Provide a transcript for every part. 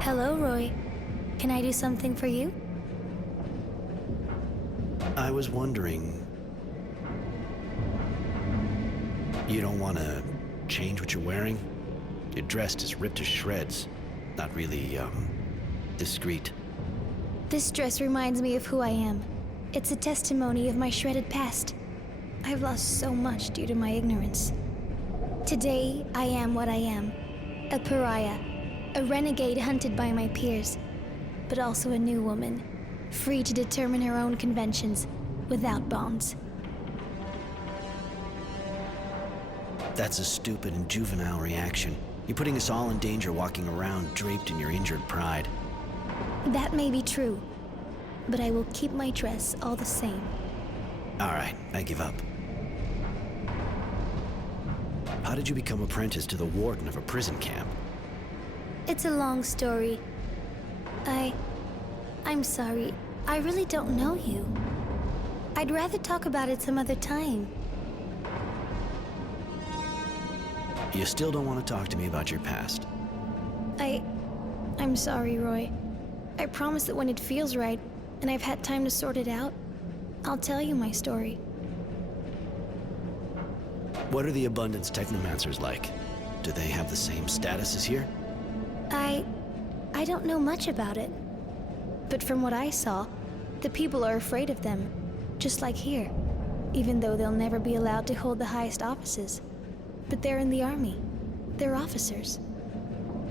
Hello, Roy. Can I do something for you? I was wondering... You don't want to change what you're wearing? Your dress is ripped to shreds. Not really, discreet. This dress reminds me of who I am. It's a testimony of my shredded past. I've lost so much due to my ignorance. Today, I am what I am. A pariah. A renegade hunted by my peers. But also a new woman. Free to determine her own conventions, without bonds. That's a stupid and juvenile reaction. You're putting us all in danger walking around draped in your injured pride. That may be true, but I will keep my dress all the same. All right, I give up. How did you become apprentice to the warden of a prison camp? It's a long story. I'm sorry. I really don't know you. I'd rather talk about it some other time. You still don't want to talk to me about your past? I'm sorry, Roy. I promise that when it feels right, and I've had time to sort it out, I'll tell you my story. What are the Abundance Technomancers like? Do they have the same status as here? I don't know much about it. But from what I saw, the people are afraid of them, just like here, even though they'll never be allowed to hold the highest offices. But they're in the army. They're officers.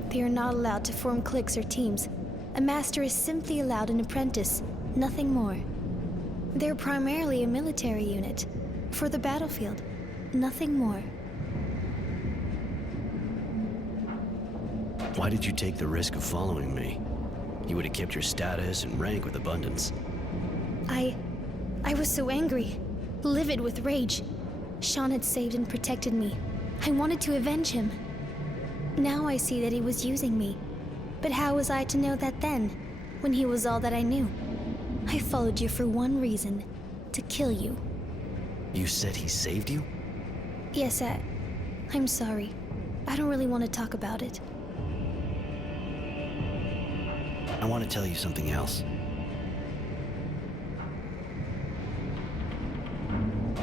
They are not allowed to form cliques or teams. A master is simply allowed an apprentice, nothing more. They're primarily a military unit, for the battlefield, nothing more. Why did you take the risk of following me? You would have kept your status and rank with Abundance. I was so angry, livid with rage. Sean had saved and protected me. I wanted to avenge him. Now I see that he was using me. But how was I to know that then, when he was all that I knew? I followed you for one reason, to kill you. You said he saved you? Yes, I'm sorry. I don't really want to talk about it. I want to tell you something else.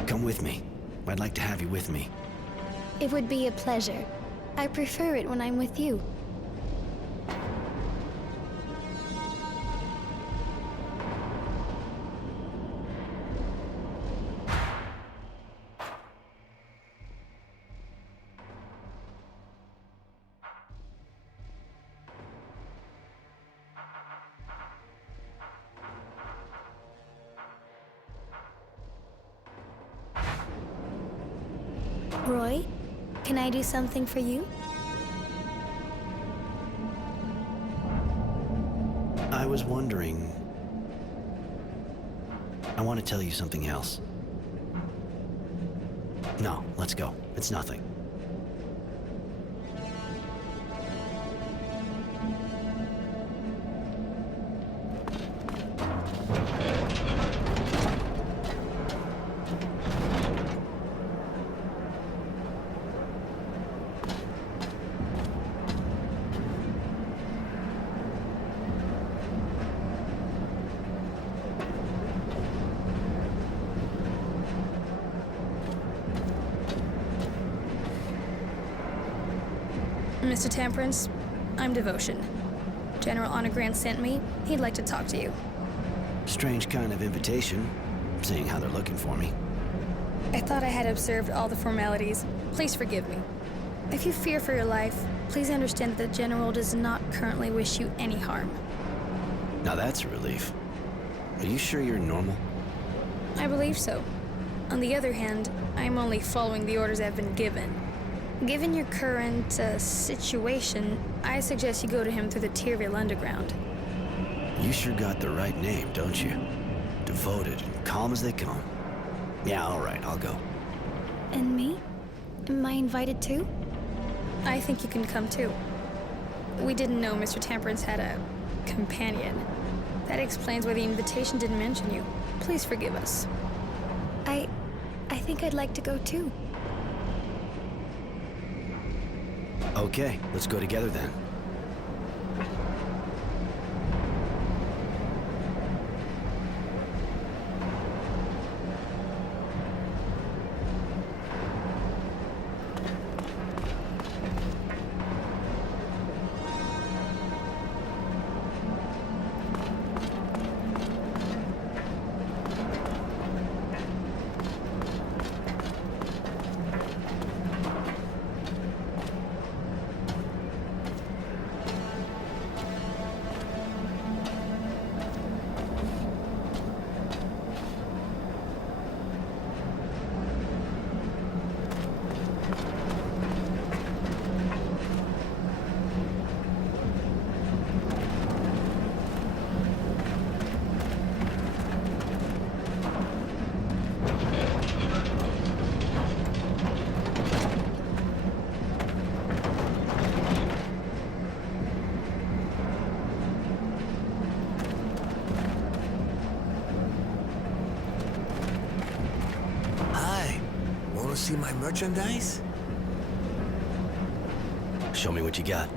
Come with me. I'd like to have you with me. It would be a pleasure. I prefer it when I'm with you. Roy, can I do something for you? I was wondering... I want to tell you something else. No, let's go. It's nothing. Mr. Temperance, I'm Devotion. General Honor Grant sent me. He'd like to talk to you. Strange kind of invitation, seeing how they're looking for me. I thought I had observed all the formalities. Please forgive me. If you fear for your life, please understand that the General does not currently wish you any harm. Now that's a relief. Are you sure you're normal? I believe so. On the other hand, I'm only following the orders I've been given. Given your current situation, I suggest you go to him through the Tyrville Underground. You sure got the right name, don't you? Devoted and calm as they come. Yeah, all right, I'll go. And me? Am I invited too? I think you can come too. We didn't know Mr. Temperance had a companion. That explains why the invitation didn't mention you. Please forgive us. I think I'd like to go too. Okay, let's go together then. see my merchandise? Show me what you got.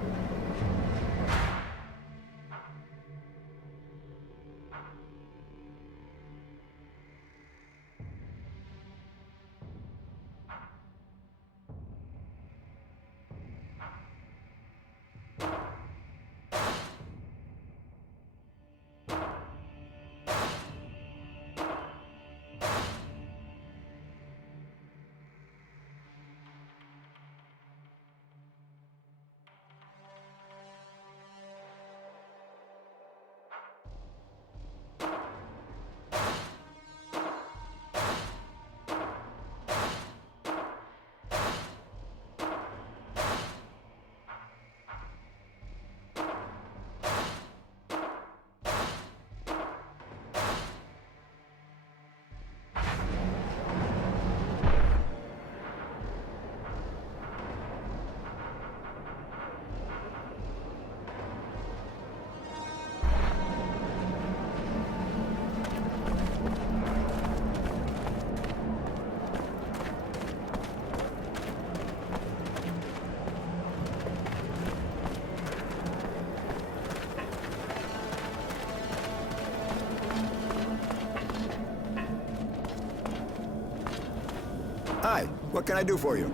Hi, what can I do for you?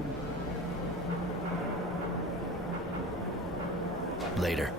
Later.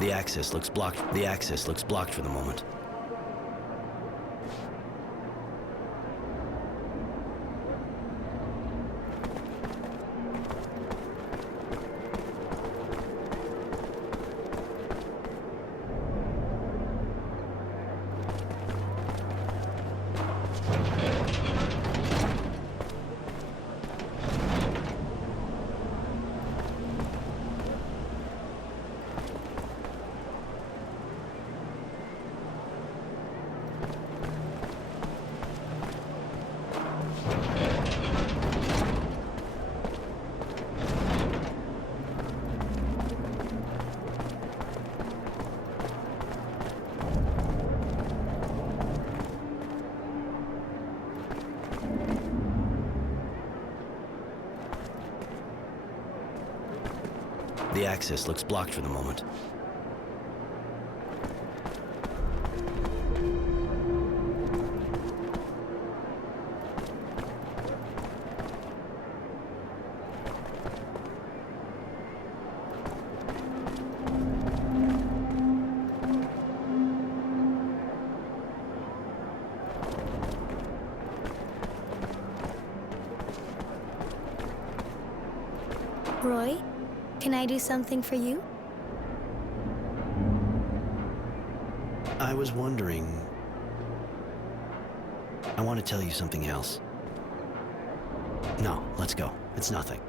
The access looks blocked. The access looks blocked for the moment. The access looks blocked for the moment. Roy, can I do something for you? I was wondering... I want to tell you something else. No, let's go. It's nothing.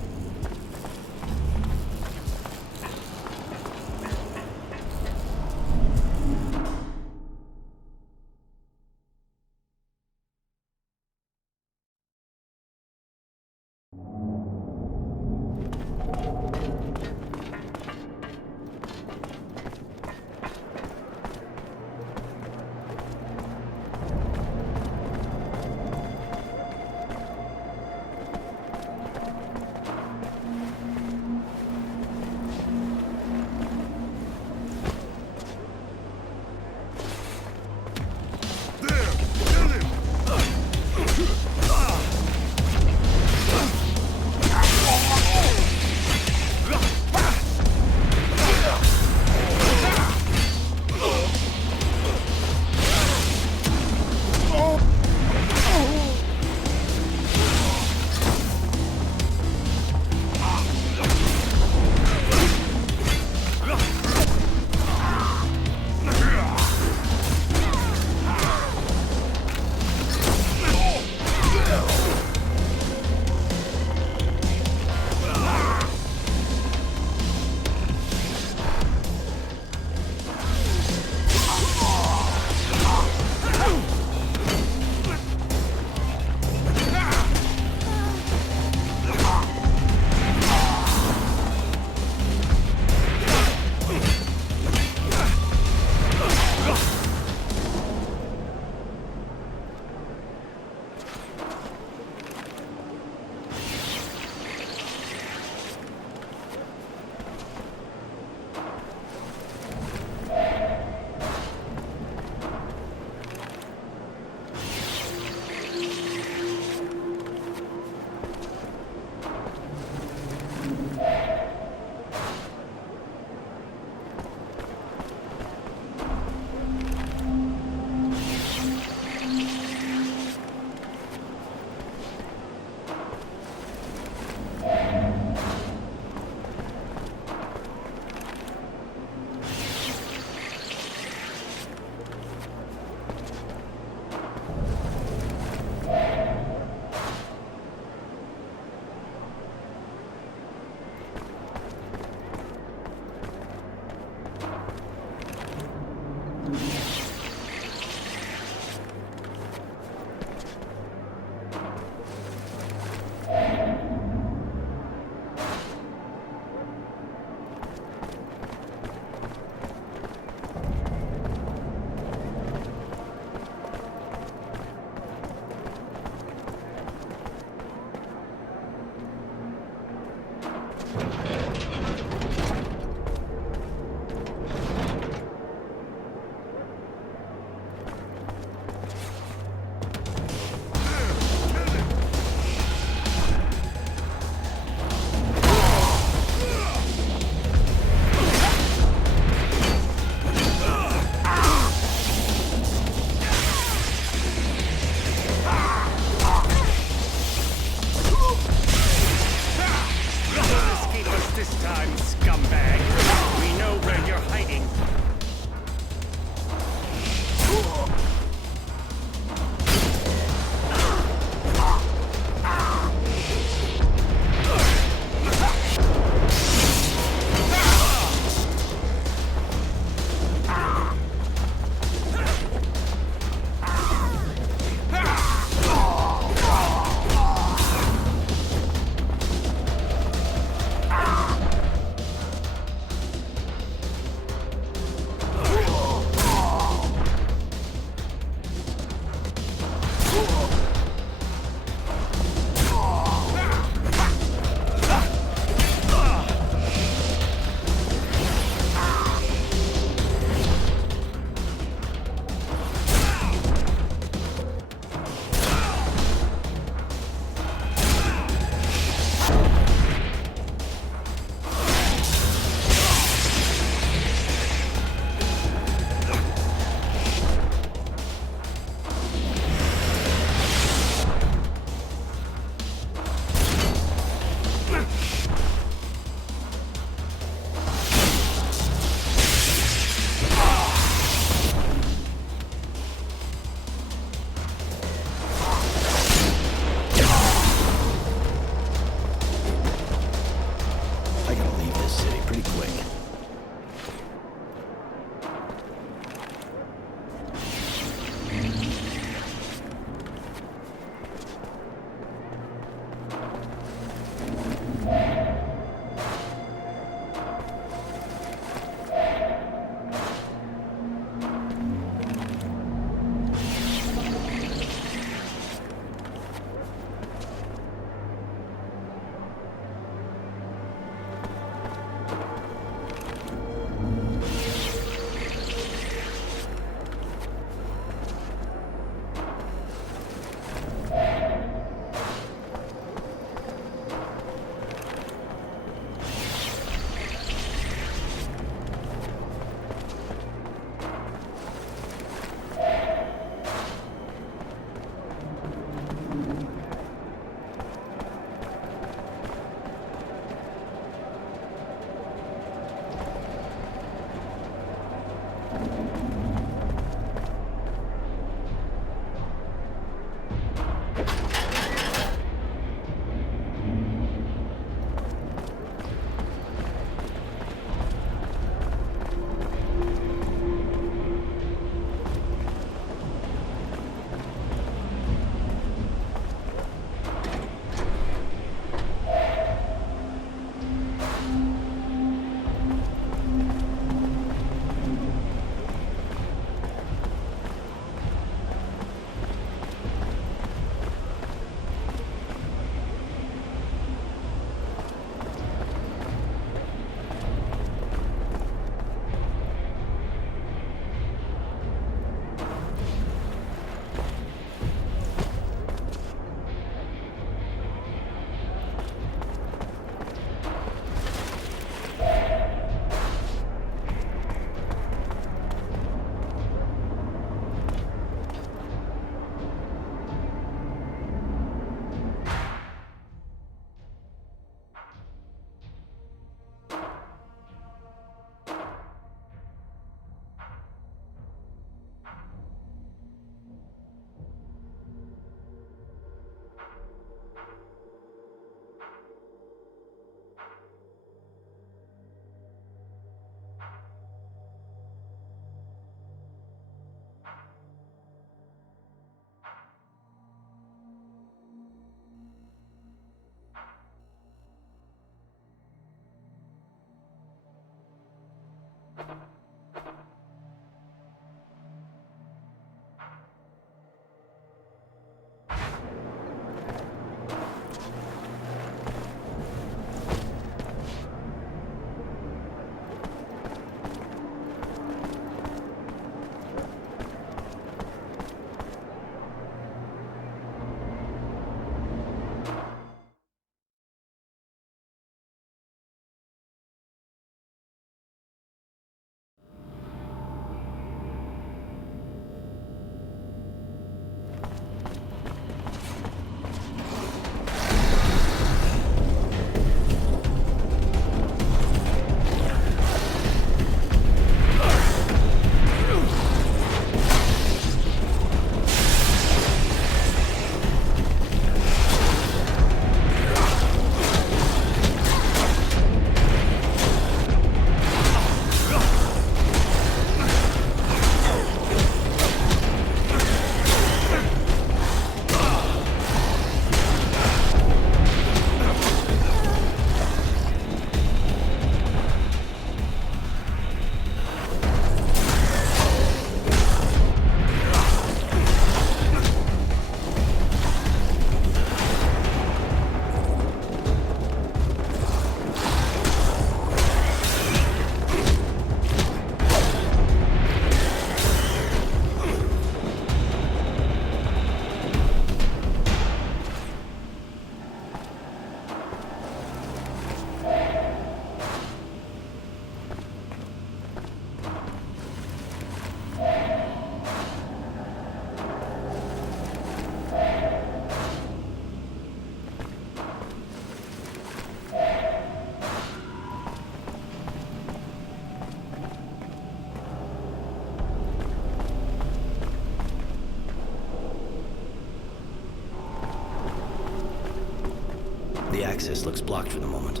The access looks blocked for the moment.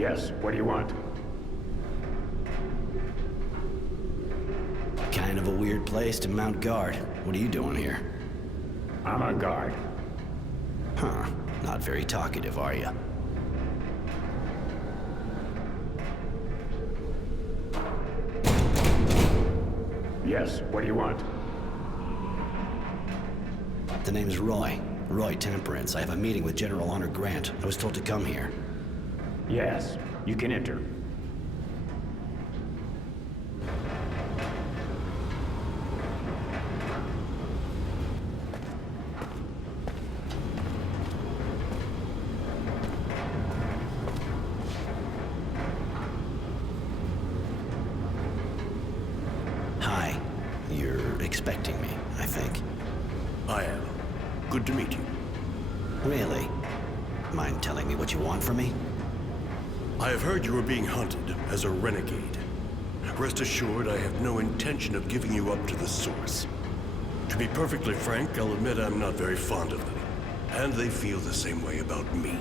Yes, what do you want? Kind of a weird place to mount guard. What are you doing here? I'm on guard. Huh. Not very talkative, are you? Yes, what do you want? The name's Roy. Roy Temperance. I have a meeting with General Honor Grant. I was told to come here. Yes, you can enter. Hi. You're expecting me, I think. I am. Good to meet you. Really? Mind telling me what you want from me? I have heard you are being hunted as a renegade. Rest assured, I have no intention of giving you up to the Source. To be perfectly frank, I'll admit I'm not very fond of them. And they feel the same way about me.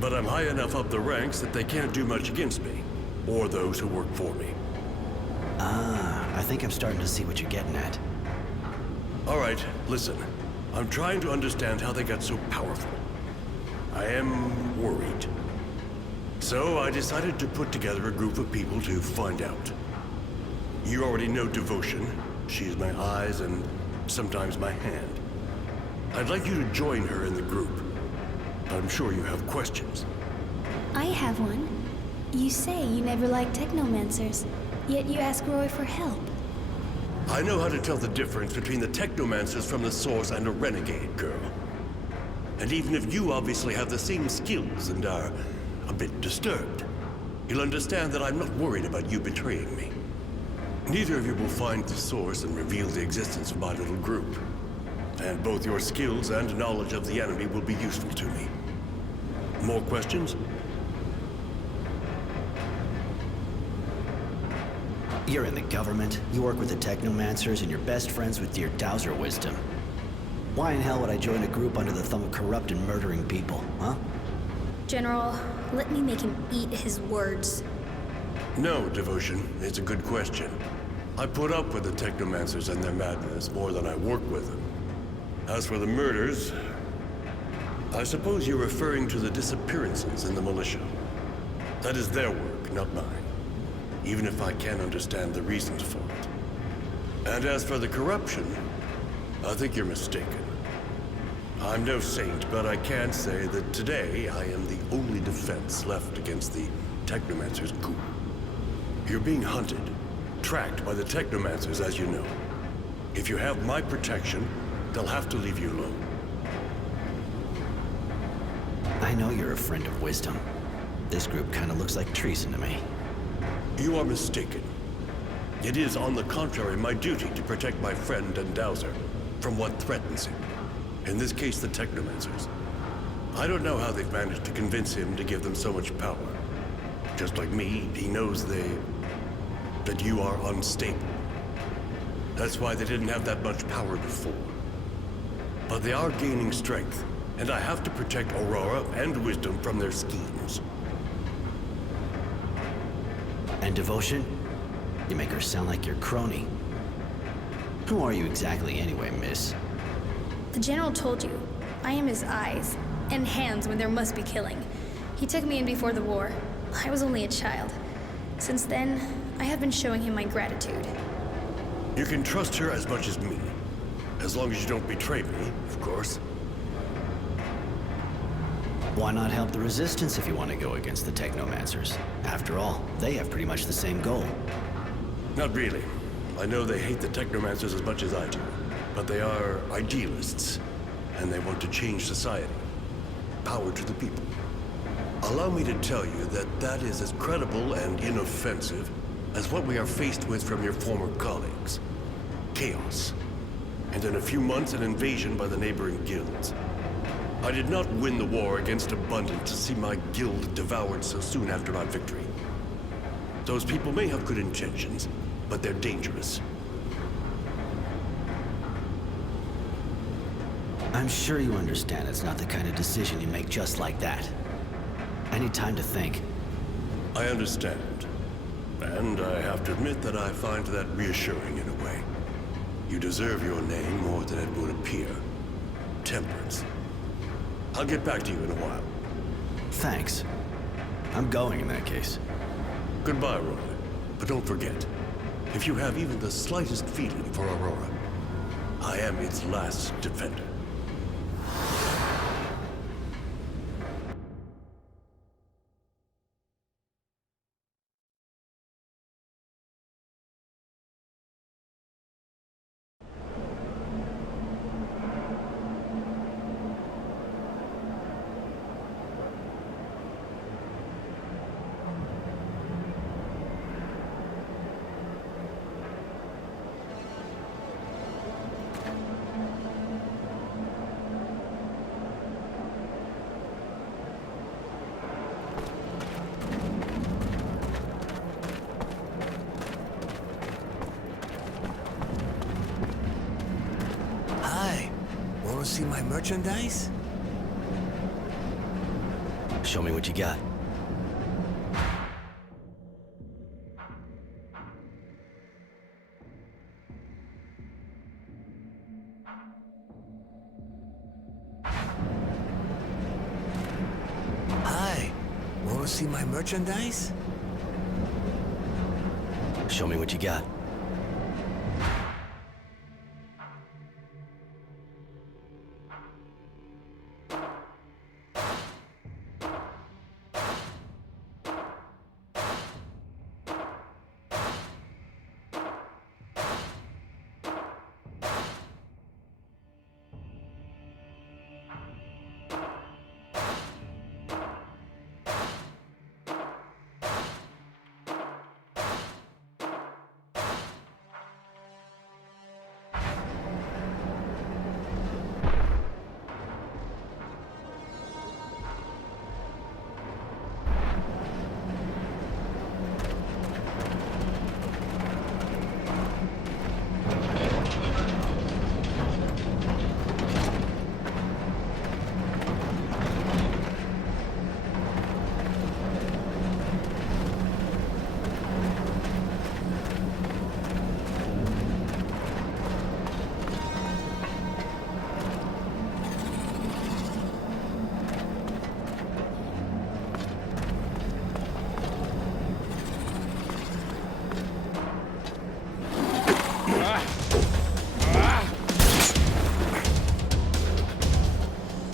But I'm high enough up the ranks that they can't do much against me, or those who work for me. Ah, I think I'm starting to see what you're getting at. All right, listen. I'm trying to understand how they got so powerful. I am worried. So I decided to put together a group of people to find out. You already know Devotion. She's my eyes and sometimes my hand. I'd like you to join her in the group. I'm sure you have questions. I have one. You say you never liked Technomancers, yet you ask Roy for help. I know how to tell the difference between the Technomancers from the Source and a renegade, girl. And even if you obviously have the same skills and are a bit disturbed, you'll understand that I'm not worried about you betraying me. Neither of you will find the Source and reveal the existence of my little group. And both your skills and knowledge of the enemy will be useful to me. More questions? You're in the government, you work with the Technomancers, and you're best friends with Dear Dowser Wisdom. Why in hell would I join a group under the thumb of corrupt and murdering people, huh? General, let me make him eat his words. No, Devotion. It's a good question. I put up with the Technomancers and their madness more than I work with them. As for the murders, I suppose you're referring to the disappearances in the militia. That is their work, not mine. Even if I can understand the reasons for it. And as for the corruption, I think you're mistaken. I'm no saint, but I can say that today I am the only defense left against the Technomancers' coup. You're being hunted, tracked by the Technomancers, as you know. If you have my protection, they'll have to leave you alone. I know you're a friend of wisdom. This group kind of looks like treason to me. You are mistaken. It is, on the contrary, my duty to protect my friend and Dowser from what threatens him. In this case, the Technomancers. I don't know how they've managed to convince him to give them so much power. Just like me, he knows that you are unstable. That's why they didn't have that much power before. But they are gaining strength, and I have to protect Aurora and Wisdom from their schemes. And Devotion? You make her sound like your crony. Who are you exactly anyway, miss? The General told you, I am his eyes and hands when there must be killing. He took me in before the war. I was only a child. Since then, I have been showing him my gratitude. You can trust her as much as me. As long as you don't betray me, of course. Why not help the Resistance if you want to go against the Technomancers? After all, they have pretty much the same goal. Not really. I know they hate the Technomancers as much as I do. But they are idealists, and they want to change society. Power to the people. Allow me to tell you that that is as credible and inoffensive as what we are faced with from your former colleagues. Chaos. And in a few months, an invasion by the neighboring guilds. I did not win the war against Abundant to see my guild devoured so soon after my victory. Those people may have good intentions, but they're dangerous. I'm sure you understand it's not the kind of decision you make just like that. I need time to think. I understand. And I have to admit that I find that reassuring in a way. You deserve your name more than it would appear. Temperance. I'll get back to you in a while. Thanks. I'm going in that case. Goodbye, Roy. But don't forget, if you have even the slightest feeling for Aurora, I am its last defender. See my merchandise? Show me what you got. Hi. Want to see my merchandise? Show me what you got.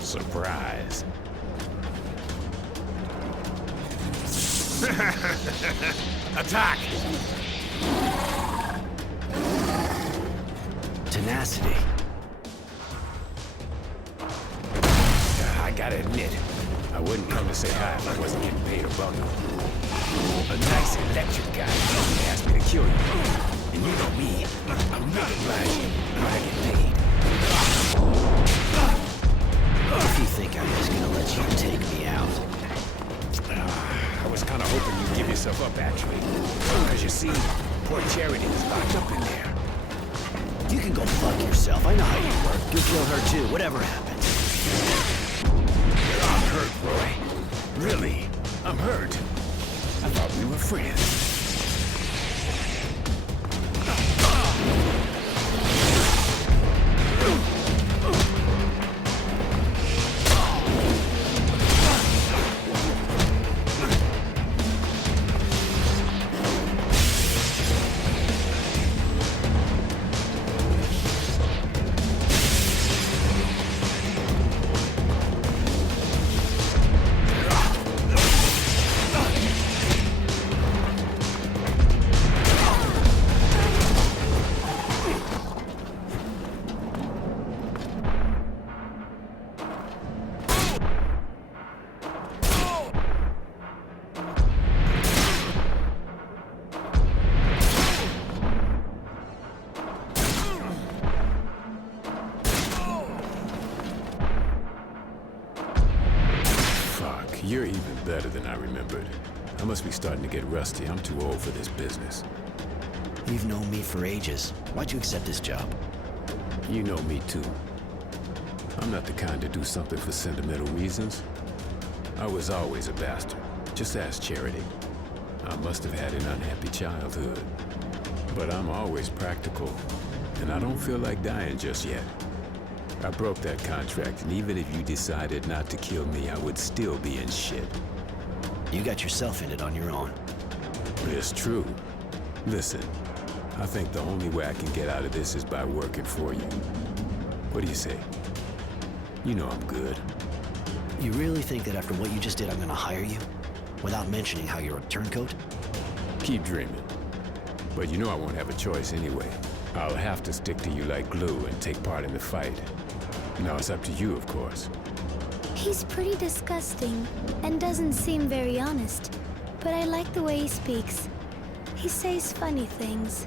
Surprise. Attack! Tenacity. I gotta admit, I wouldn't come to say hi if I wasn't getting paid a bundle. A nice electric guy asked me to kill you. And you know me, I'm not obliged when I get paid. If you think I'm just gonna let you take me out. I was kinda hoping you'd give yourself up, actually. Because you see, poor Charity is locked up in there. You can go fuck yourself. I know how you work. You'll kill her too, whatever happens. I'm hurt, Roy. Really, I'm hurt. I thought we were friends. You're even better than I remembered. I must be starting to get rusty. I'm too old for this business. You've known me for ages. Why'd you accept this job? You know me too. I'm not the kind to do something for sentimental reasons. I was always a bastard. Just ask Charity. I must have had an unhappy childhood. But I'm always practical, and I don't feel like dying just yet. I broke that contract, and even if you decided not to kill me, I would still be in shit. You got yourself in it on your own. It's true. Listen, I think the only way I can get out of this is by working for you. What do you say? You know I'm good. You really think that after what you just did, I'm gonna hire you? Without mentioning how you're a turncoat? Keep dreaming. But you know I won't have a choice anyway. I'll have to stick to you like glue and take part in the fight. Now it's up to you, of course. He's pretty disgusting and doesn't seem very honest, but I like the way he speaks. He says funny things.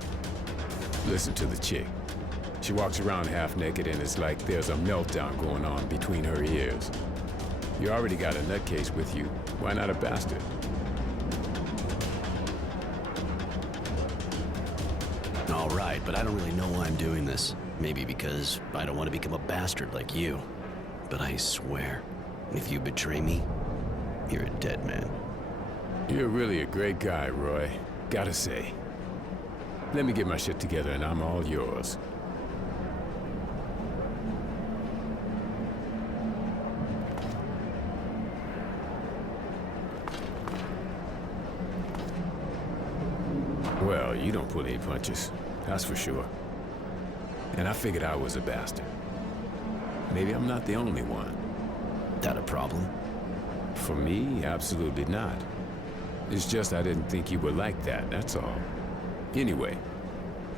Listen to the chick. She walks around half naked and it's like there's a meltdown going on between her ears. You already got a nutcase with you. Why not a bastard? All right, but I don't really know why I'm doing this. Maybe because I don't want to become a bastard like you. But I swear, if you betray me, you're a dead man. You're really a great guy, Roy. Gotta say. Let me get my shit together and I'm all yours. Well, you don't pull any punches, that's for sure. And I figured I was a bastard. Maybe I'm not the only one. That a problem? For me, absolutely not. It's just I didn't think you were like that, that's all. Anyway,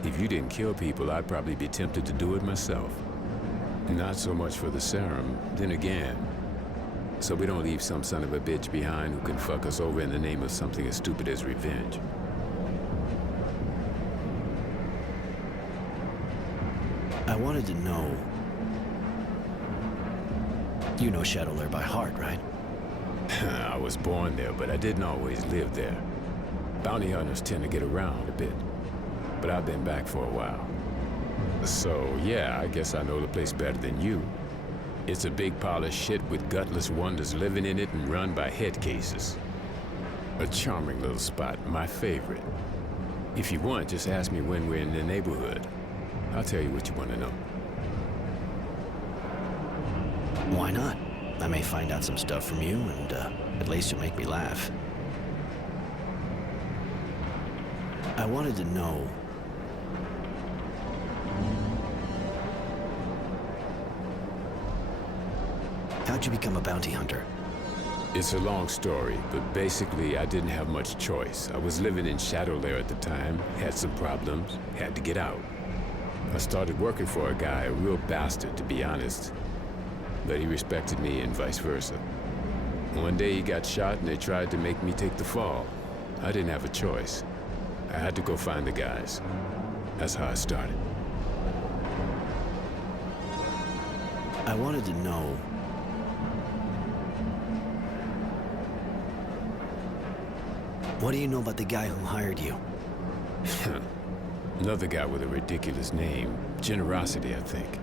if you didn't kill people, I'd probably be tempted to do it myself. Not so much for the serum, then again. So we don't leave some son of a bitch behind who can fuck us over in the name of something as stupid as revenge. I wanted to know... You know Shadowlair by heart, right? I was born there, but I didn't always live there. Bounty hunters tend to get around a bit, but I've been back for a while. So, yeah, I guess I know the place better than you. It's a big pile of shit with gutless wonders living in it and run by head cases. A charming little spot, my favorite. If you want, just ask me when we're in the neighborhood. I'll tell you what you want to know. Why not? I may find out some stuff from you, and at least you'll make me laugh. I wanted to know... How'd you become a bounty hunter? It's a long story, but basically I didn't have much choice. I was living in Shadowlair at the time, had some problems, had to get out. I started working for a guy, a real bastard to be honest. But he respected me and vice versa. One day he got shot and they tried to make me take the fall. I didn't have a choice. I had to go find the guys. That's how I started. I wanted to know... What do you know about the guy who hired you? Another guy with a ridiculous name. Generosity, I think.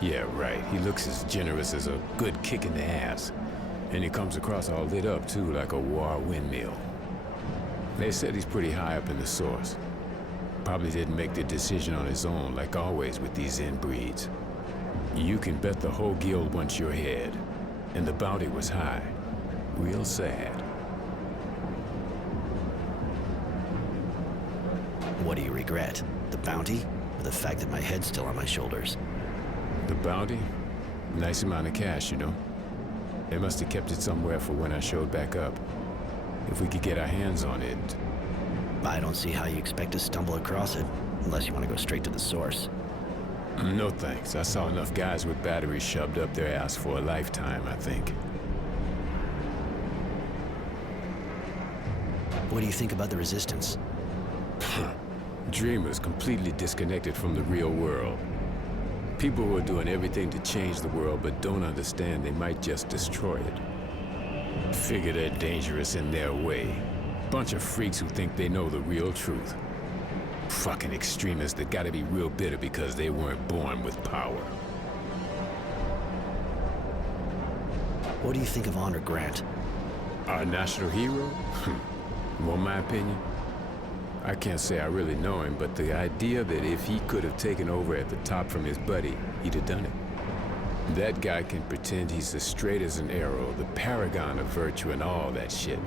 Yeah, right. He looks as generous as a good kick in the ass. And he comes across all lit up, too, like a war windmill. They said he's pretty high up in the source. Probably didn't make the decision on his own, like always with these inbreeds. You can bet the whole guild wants your head. And the bounty was high. Real sad. What do you regret? The bounty? Or the fact that my head's still on my shoulders? The bounty? Nice amount of cash, you know. They must have kept it somewhere for when I showed back up. If we could get our hands on it. I don't see how you expect to stumble across it, unless you want to go straight to the source. No thanks. I saw enough guys with batteries shoved up their ass for a lifetime, I think. What do you think about the Resistance? Dreamers completely disconnected from the real world. People who are doing everything to change the world but don't understand they might just destroy it. Figure they're dangerous in their way. Bunch of freaks who think they know the real truth. Fucking extremists that gotta be real bitter because they weren't born with power. What do you think of Honor Grant? Our national hero? Want my opinion? I can't say I really know him, but the idea that if he could have taken over at the top from his buddy, he'd have done it. That guy can pretend he's as straight as an arrow, the paragon of virtue and all that shit.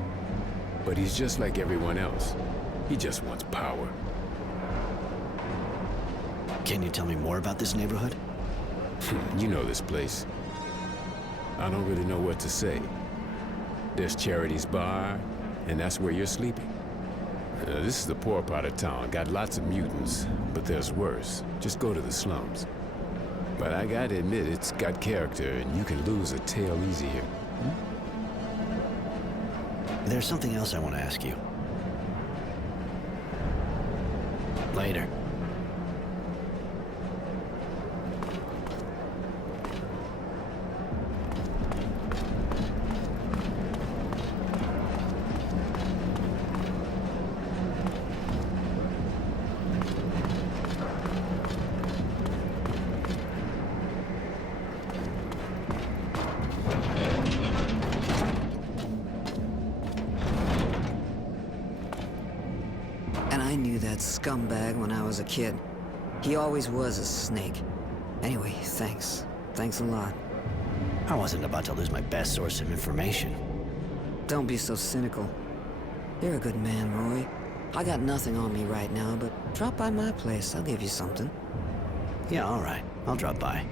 But he's just like everyone else. He just wants power. Can you tell me more about this neighborhood? You know this place. I don't really know what to say. There's Charity's bar, and that's where you're sleeping. This is the poor part of town. Got lots of mutants, but there's worse. Just go to the slums. But I gotta admit, it's got character, and you can lose a tail easy here. There's something else I want to ask you. Later. And I knew that scumbag when I was a kid. He always was a snake. Anyway, thanks. Thanks a lot. I wasn't about to lose my best source of information. Don't be so cynical. You're a good man, Roy. I got nothing on me right now, but drop by my place. I'll give you something. Yeah, all right. I'll drop by.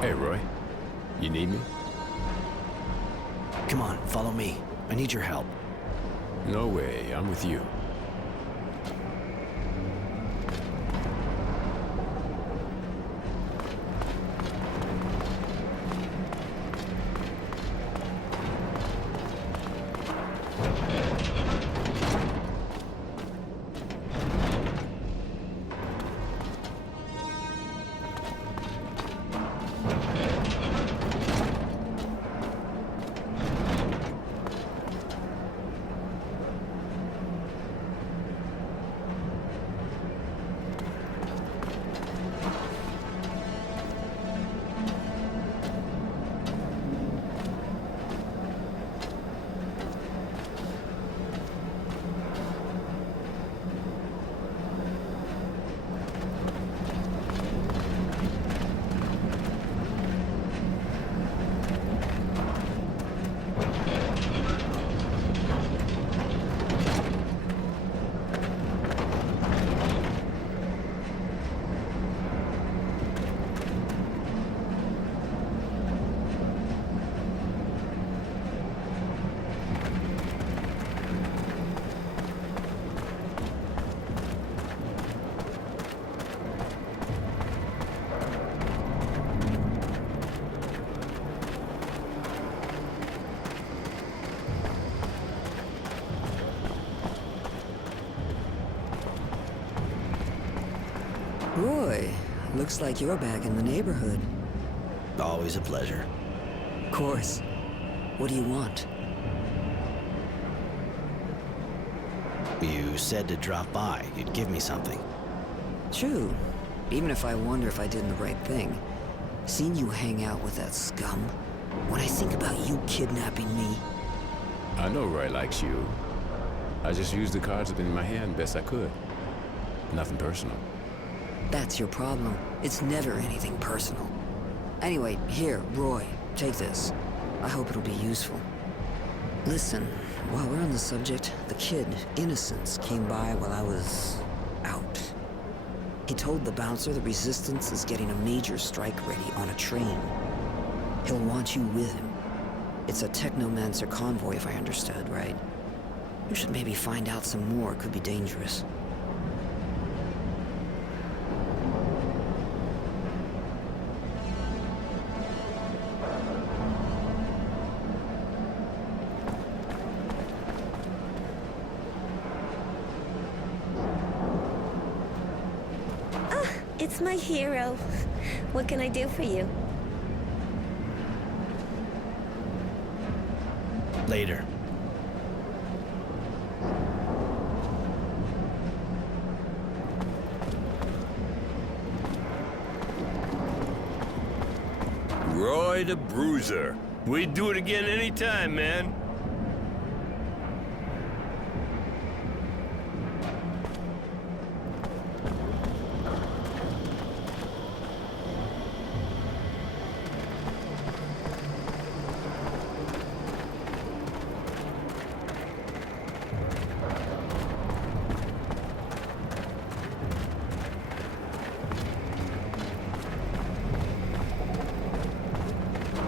Hey, Roy. You need me? Come on, follow me. I need your help. No way. I'm with you. Roy, looks like you're back in the neighborhood. Always a pleasure. Of course. What do you want? You said to drop by. You'd give me something. True. Even if I wonder if I did the right thing. Seeing you hang out with that scum. When I think about you kidnapping me. I know Roy likes you. I just used the cards that been in my hand best I could. Nothing personal. That's your problem. It's never anything personal. Anyway, here, Roy, take this. I hope it'll be useful. Listen, while we're on the subject, the kid, Innocence, came by while I was out. He told the bouncer the Resistance is getting a major strike ready on a train. He'll want you with him. It's a Technomancer convoy, if I understood right. You should maybe find out some more. It could be dangerous. It's my hero. What can I do for you? Later. Roy the Bruiser. We'd do it again anytime, man.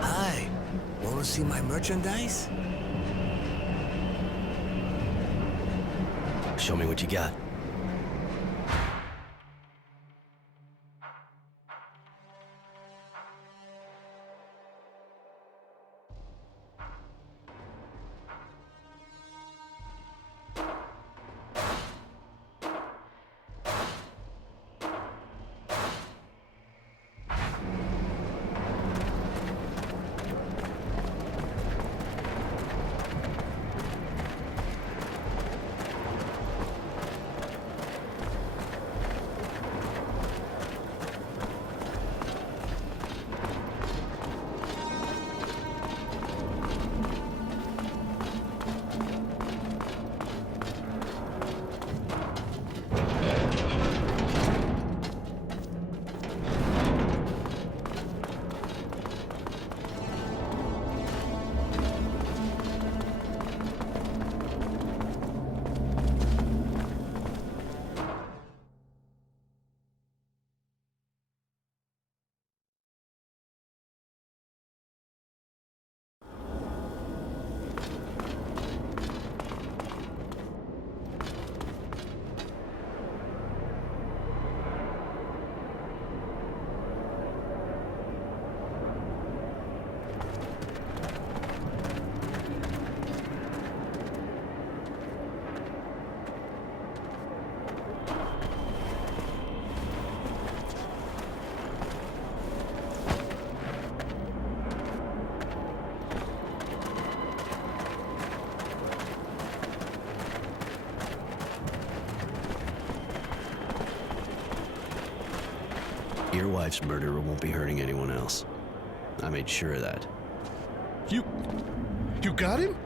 Hi. Want to see my merchandise? Show me what you got. Your wife's murderer won't be hurting anyone else. I made sure of that. You got him?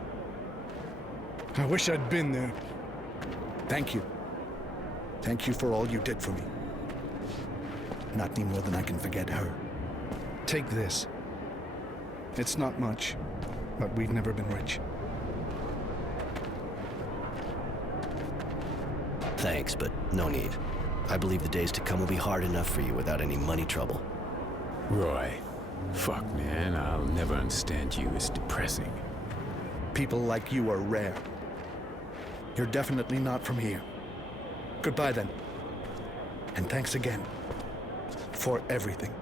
I wish I'd been there. Thank you. Thank you for all you did for me. Not any more than I can forget her. Take this. It's not much, but we've never been rich. Thanks, but no need. I believe the days to come will be hard enough for you without any money trouble. Roy. Fuck, man. I'll never understand you. It's depressing. People like you are rare. You're definitely not from here. Goodbye then. And thanks again for everything.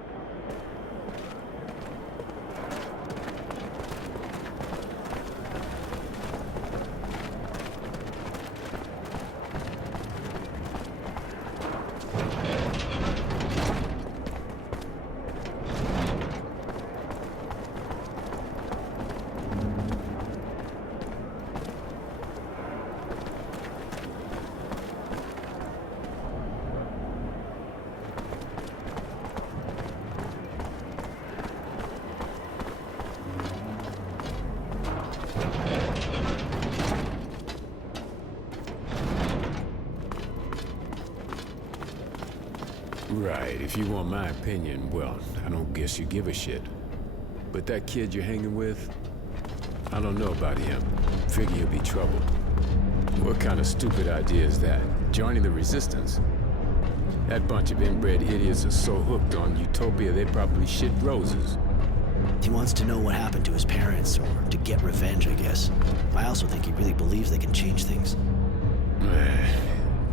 Right, if you want my opinion, well, I don't guess you give a shit. But that kid you're hanging with, I don't know about him. Figure he'll be trouble. What kind of stupid idea is that? Joining the resistance? That bunch of inbred idiots are so hooked on utopia they probably shit roses. He wants to know what happened to his parents, or to get revenge, I guess. I also think he really believes they can change things.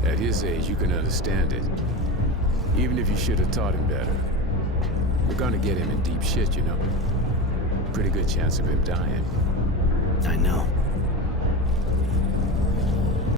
At his age, you can understand it. Even if you should have taught him better. We're gonna get him in deep shit, you know. Pretty good chance of him dying. I know.